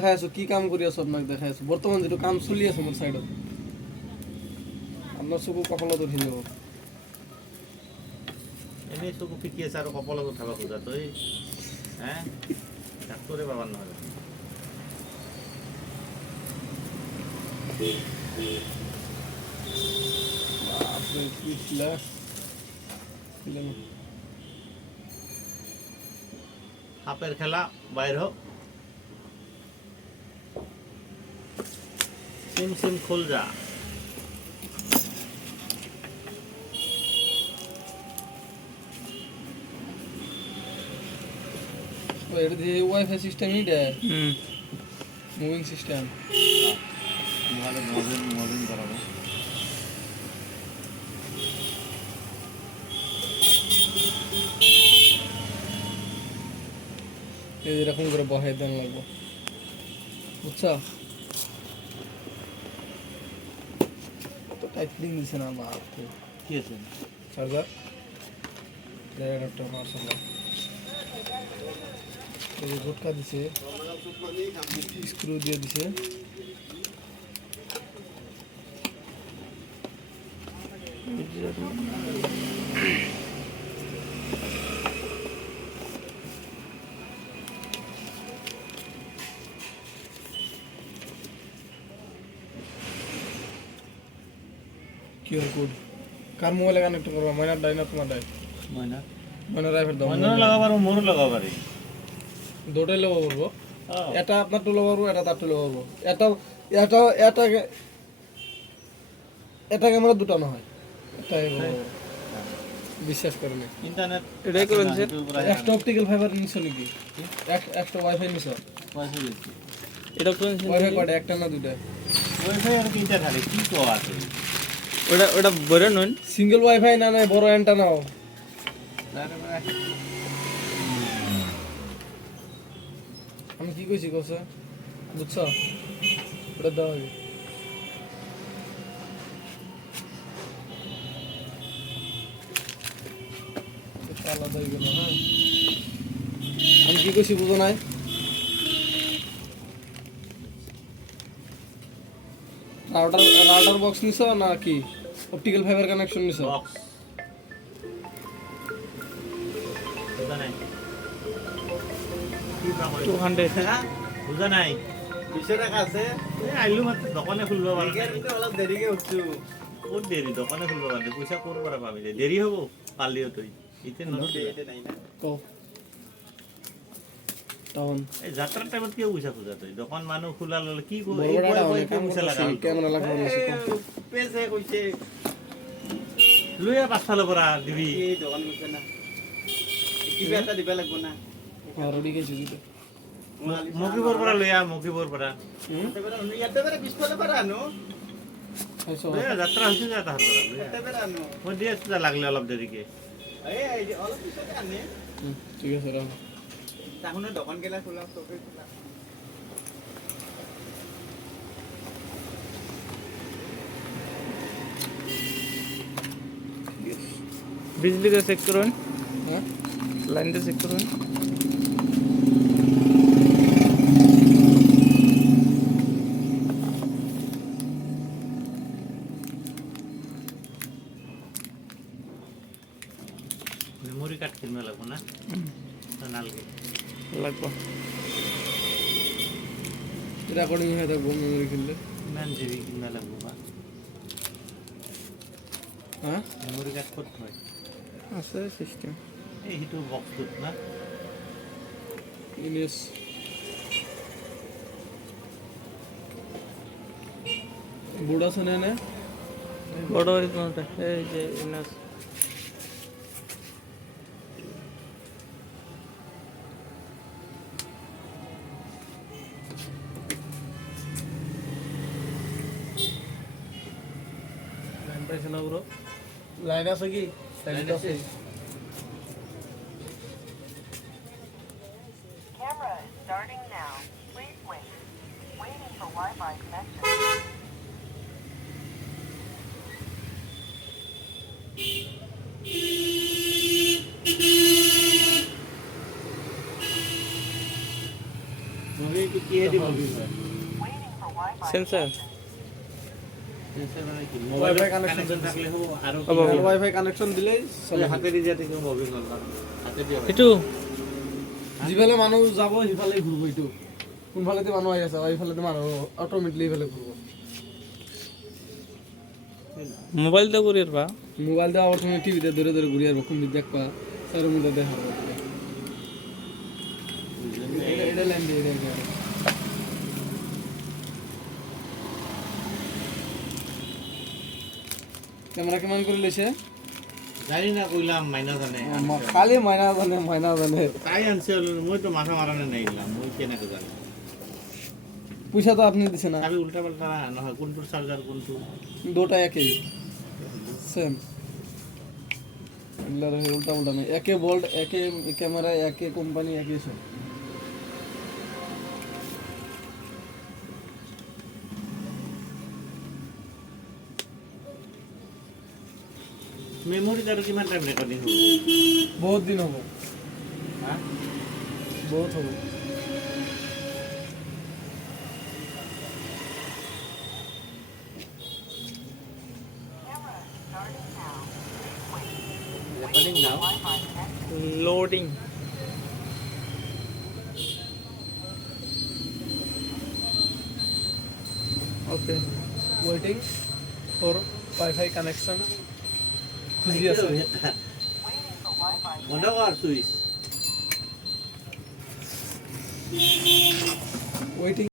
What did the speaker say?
দেখাই আছো কি কাম কৰি আছো আপোনাক দেখাই আছো বৰ্তমান যেটো কাম চলি আছে মোৰ সাইডত আপোনাৰ চকু কপালত উঠি যাব এনেই চকু ফিকি আছে আৰু কপালত উঠাব খোজা তই হে ডাক্তৰে পাবাৰ নহয় বাপৰে কি খিলা সাপের খেলা বাইর হোক সিম সিম খুল যা এটা দিয়ে ওয়াইফাই সিস্টেম এটা মুভিং সিস্টেম মোবাইলে মুভিং করাবো এরকম করে বহাই দেন লাগবো বুঝছো তো টাইট ফিটিং দিছে না বাপ কি আছে চার্জার একটা মার্শাল্লাহ এই গুটকা দিছে স্ক্রু দিয়ে দিছে কিউআর কোড কার মোবাইলে কানেক্ট করবা ময়নার ডাই না তোমার ডাই ময়নার রাইফেল দাও ময়নার লাগাবার মোর লাগাবার দুটোই লব করবো এটা আপনার তো লব করবো এটা তার তো লব করবো এটা এটা এটা এটা ক্যামেরা দুটো না হয় এটাই বিশ্বাস করেন ইন্টারনেট এটাই করেন স্যার এক্সট্রা অপটিক্যাল ফাইবার নিছো নাকি এক্সট্রা ওয়াইফাই নিছো ওয়াইফাই দিছি এটা কোন ওয়াইফাই কোড একটা না দুটো ওয়াইফাই আর তিনটা থাকে কি তো আছে ওটা ওটা বড় নয় সিঙ্গেল ওয়াইফাই না না বড় অ্যান্টেনা নাও আমি কি কইছি কোসে বুঝছো ওটা দাও আলাদা হয়ে গেল হ্যাঁ আমি কি কইছি বুঝো নাই রাউটার বক্স নিছো না কি অপটিক্যাল ফাইবার কানেকশন নিছো বক্স বুঝা নাই 200 বুঝা নাই 200 টাকা আছে এই আইলু মাত্র দোকানে খুলবা পারে কিন্তু অলপ দেরিকে উঠছু কোন দেরি দোকানে খুলবা পারে পয়সা কোন পারা পাবি দেরি হবো কালিও তুই ইতে নতে ইতে নাই না কো টাউন এই যাত্রার টাইমত কি পয়সা খুঁজা তুই দোকান মানুষ খোলা ললে কি কই এই পয়সা লাগা ক্যামেরা লাগা পেছে কইছে লইয়া পাছালো পরা দিবি এই দোকান কইছে না কিবা এটা দিবা লাগব না আর ওডি গেছি দিতে মকিবর পরা লইয়া মকিবর পরা এবারে ইয়াতে বেরে 20 ফলে পারা নো লইয়া যাত্রা হইছে যা তাহার পরা লইয়া ইয়াতে বেরে নো মই দিয়া সুদা লাগলে অলপ দেরিকে এই অলপ পিছতে আনে ঠিক আছে রাখ তাহলে দোকান গেলা খোলা তোকে খোলা बिजली का चेक करो हां लाइन का चेक करो মেমোরি কার্ড কিনবা লাগবো না নালগে লাগবো রেকর্ডিং হয়ে থাকবো মেমোরি কিনলে ম্যান জিবি কিনবা লাগবো বা হ্যাঁ মেমোরি কার্ড কত হয় আছে সিস্টেম এই হিটো বক্স তো না ইলিশ বুড়া শুনে না বড় কোনটা এই যে ইনাস লাইন পাইছ না ব্রো লাইন আছে কি লাইন আছে Camera is starting now. Please wait. Waiting for Wi-Fi connection. তুমি কি কিহেদি মুভি হয় Waiting for Wi-Fi সেন্সর সেন্সৰ মানে কি Wi-Fi মোবাইলৰ connection কানেকশ্যন থাকিলে হ'ব আৰু হ'ব। ৱাইফাই কানেকশ্যন দিলেই চলে। হাতেদি যাতে কিয় মুভি হ'ল হাতেদি হয় এইটো যিফালে মানুহ যাব সিফালে ঘূৰিব এইটো কোনফালেদি মানুহ আহি আছে এইফালেদি মানুহ অট'মেটিকলি এইফালে ঘূৰিব মোবাইলটা করে বা মোবাইল দেওয়া তুমি টিভিতে ধরে ধরে ঘুরে আসবো কোন দিক দেখবা স্যার মধ্যে দেখা হবে এটা ল্যান্ড দিয়ে ক্যামেরা কেমন করে লেছে জানি না কইলাম মাইনা জানে খালি ময়না জানে তাই আনছে মই তো মাথা মারানে নাইলাম মই কেনেকে জানি পয়সা তো আপনি দিছেন না আমি উল্টা পাল্টা নহয় কোনটো চার্জার কোনটো দুটো একই সেম উল্টা উল্টা নেই একে বোল্ট একে ক্যামেরা একে কোম্পানি একই সব মেমোরি কার্ড কিমান টাইম রেকর্ডিং হ'ব বহুত দিন হব হ্যাঁ বহুত হব camera starting now. Recording now Wi-Fi connected. Loading okay waiting for wifi connection খুঁজি আছে Waiting for Wi-Fi বন্ধ কর সুইচ ওয়েটিং